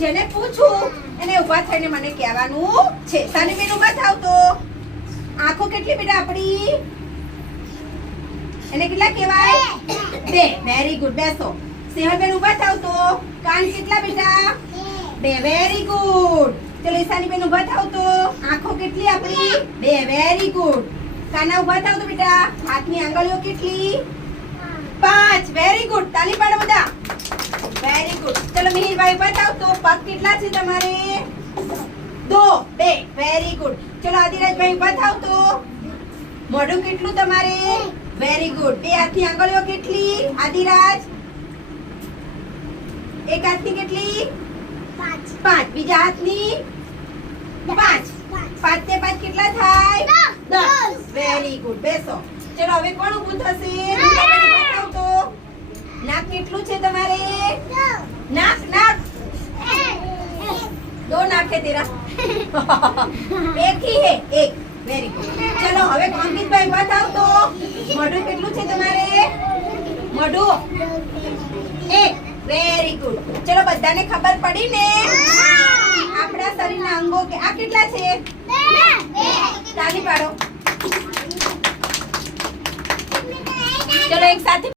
જેને પૂછું એને ઊભા થઈને મને કહેવાનું છે. સાનીબેન ઊભા થાવ તો. આંખો કેટલી બેટા આપણી? એને કેટલા કહેવાય? 2. Very good. બેસો. સેહલબેન ઊભા થાવ તો. કાન કેટલા બેટા? 2. Very good. ચલો ઈશાનીબેન ઊભા થાવ તો. આંખો કેટલી આપણી? 2. Very good. કાના ઊભા થાવ તો બેટા. હાથની આંગળીઓ કેટલી? 5. Very good. તાલી પાડો બધા. Very good. ચલો મિહિરભાઈ ઊભા થાવ તો. પગ કેટલા છે તમારે? 2. Very good. ચલો આદિરાજભાઈ ઊભા થાવ તો. મોઢું કેટલું તમારે? Very good. 2 હાથની આંગળીઓ કેટલી? આદિરાજ. એક હાથની કેટલી? 5. બીજા હાથની? 5. 5 ને 5 કેટલા થાય? 10. Very good. બેસો. ચલો હવે કોણ ઊભું થશે? તો નાક કેટલું છે તમારે? નાક. 2 નાક है तेरा. एक ही है. 1. Very good. ચલો હવે અંકિતભાઈ ઊભા થાવ તો. મોઢું કેટલું છે તમારે? મોઢું 1. Very good. ચલો બધાને ખબર પડી ને આપણા શરીરના અંગો કે આ કેટલા છે? 2. તાલી પાડો. ચલો એક સાથે